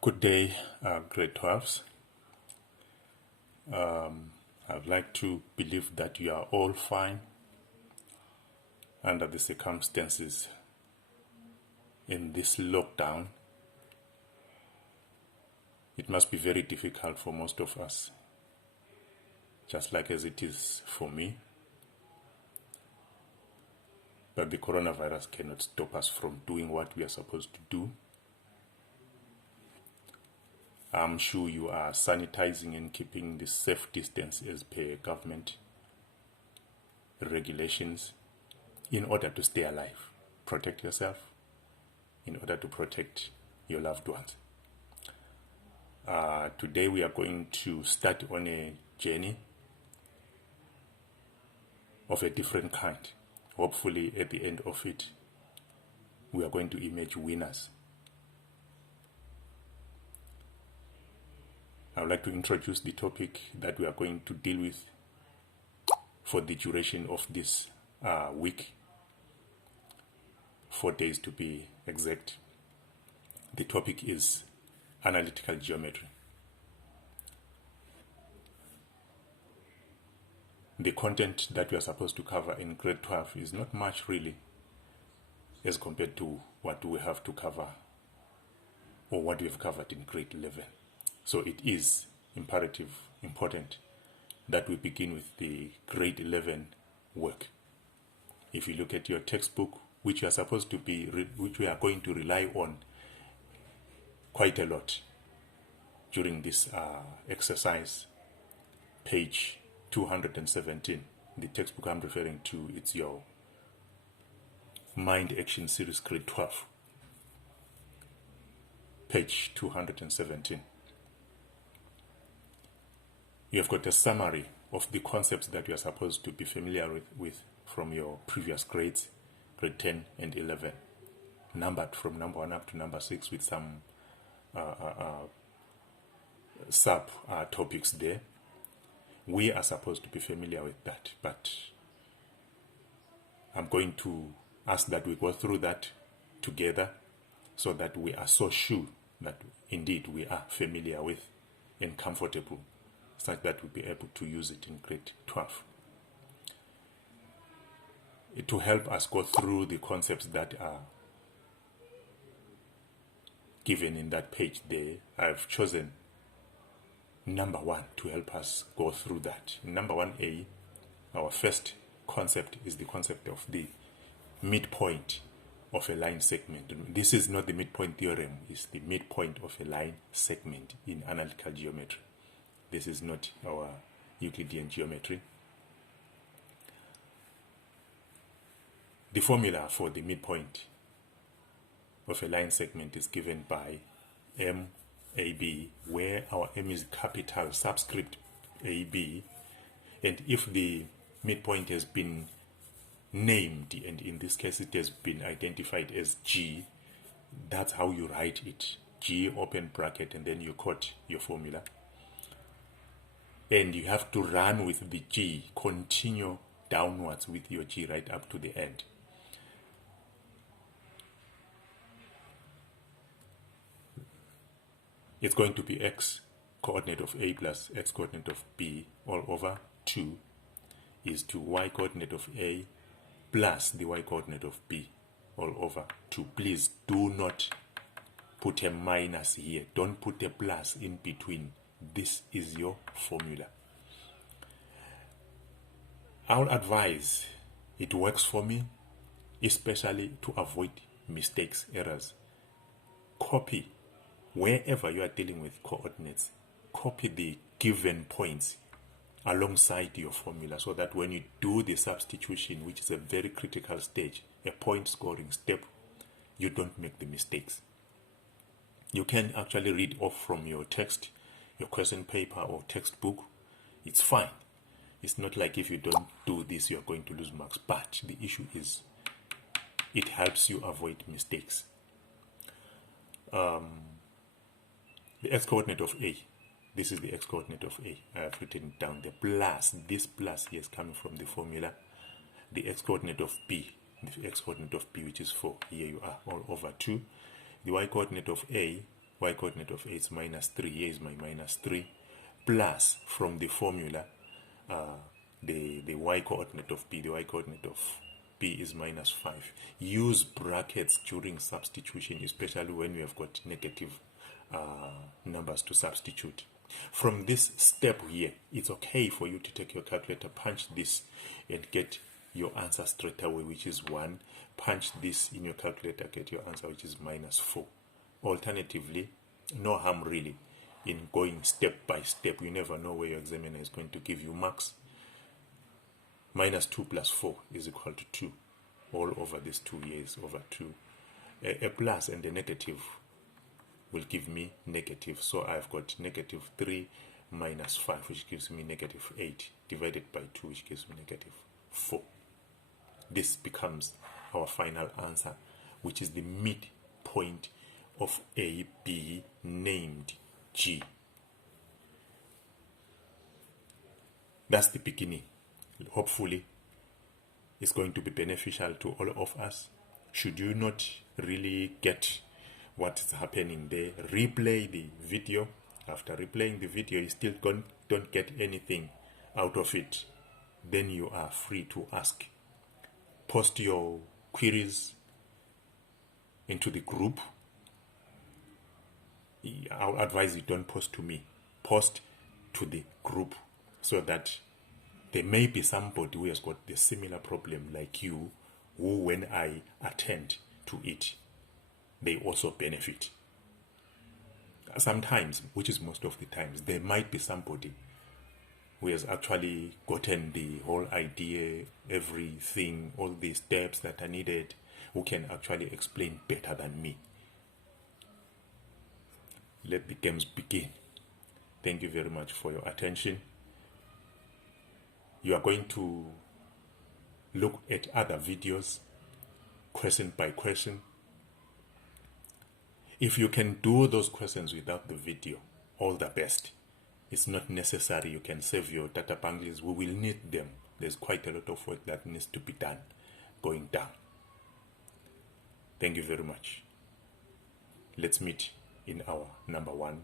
Good day, grade 12s. I'd like to believe that you are all fine under the circumstances in this lockdown. It must be very difficult for most of us, just like as it is for me. But the coronavirus cannot stop us from doing what we are supposed to do. I'm sure you are sanitizing and keeping the safe distance as per government regulations in order to stay alive. Protect yourself in order to protect your loved ones. Today we are going to start on a journey of a different kind. Hopefully at the end of it, we are going to emerge winners. I would like to introduce the topic that we are going to deal with for the duration of this week, 4 days to be exact. The topic is Analytical Geometry. The content that we are supposed to cover in grade 12 is not much really as compared to what we have to cover or what we have covered in grade 11. So it is important that we begin with the grade 11 work. If you look at your textbook, which you are supposed to be, which we are going to rely on quite a lot during this exercise, page 217, the textbook I'm referring to, it's your Mind Action Series grade 12, page 217. You have got a summary of the concepts that you are supposed to be familiar with from your previous grades, grade 10 and 11, numbered from number 1 up to number 6 with some sub topics there. We are supposed to be familiar with that, but I'm going to ask that we go through that together so that we are so sure that indeed we are familiar with and comfortable, such that we'll be able to use it in grade 12. To help us go through the concepts that are given in that page there, I've chosen number 1 to help us go through that. Number 1A, our first concept is the concept of the midpoint of a line segment. This is not the midpoint theorem, it's the midpoint of a line segment in analytical geometry. This is not our Euclidean geometry. The formula for the midpoint of a line segment is given by MAB, where our M is capital subscript AB, and if the midpoint has been named, and in this case it has been identified as G, that's how you write it. G open bracket, and then you quote your formula. And you have to run with the G, continue downwards with your G right up to the end. It's going to be x coordinate of A plus x coordinate of B all over 2 is to y coordinate of A plus the y coordinate of B all over 2. Please do not put a minus here. Don't put a plus in between. This is your formula. I will advise, it works for me, especially to avoid mistakes, errors. Copy, wherever you are dealing with coordinates, copy the given points alongside your formula so that when you do the substitution, which is a very critical stage, a point scoring step, you don't make the mistakes. You can actually read off from your text, your question paper or textbook. It's fine. It's not like if you don't do this, you're going to lose marks. But the issue is, it helps you avoid mistakes. The x-coordinate of A. This is the x-coordinate of A. I have written down the plus. This plus here is coming from the formula. The x-coordinate of B. The x-coordinate of B, which is 4. Here you are, all over 2. The y-coordinate of A y coordinate of A is minus 3. Here is my minus 3. Plus, from the formula, the y coordinate of B, the y coordinate of B is minus 5. Use brackets during substitution, especially when you have got negative numbers to substitute. From this step here, it's okay for you to take your calculator, punch this, and get your answer straight away, which is 1. Punch this in your calculator, get your answer, which is minus 4. Alternatively, no harm really in going step by step. You never know where your examiner is going to give you marks. Minus 2 plus 4 is equal to 2. All over these 2 years, over 2. A plus and a negative will give me negative. So I've got negative 3 minus 5, which gives me negative 8, divided by 2, which gives me negative 4. This becomes our final answer, which is the midpoint of AB named G. That's the beginning. Hopefully, it's going to be beneficial to all of us. Should you not really get what is happening there, replay the video. After replaying the video, you still don't get anything out of it, then you are free to ask. Post your queries into the group. I'll advise you, don't post to me. Post to the group so that there may be somebody who has got the similar problem like you, who when I attend to it, they also benefit. Sometimes, which is most of the times, there might be somebody who has actually gotten the whole idea, everything, all the steps that are needed, who can actually explain better than me. Let the games begin. Thank you very much for your attention. You are going to look at other videos, question by question. If you can do those questions without the video, all the best. It's not necessary. You can save your data bundles. We will need them. There's quite a lot of work that needs to be done going down. Thank you very much. Let's meet in our number 1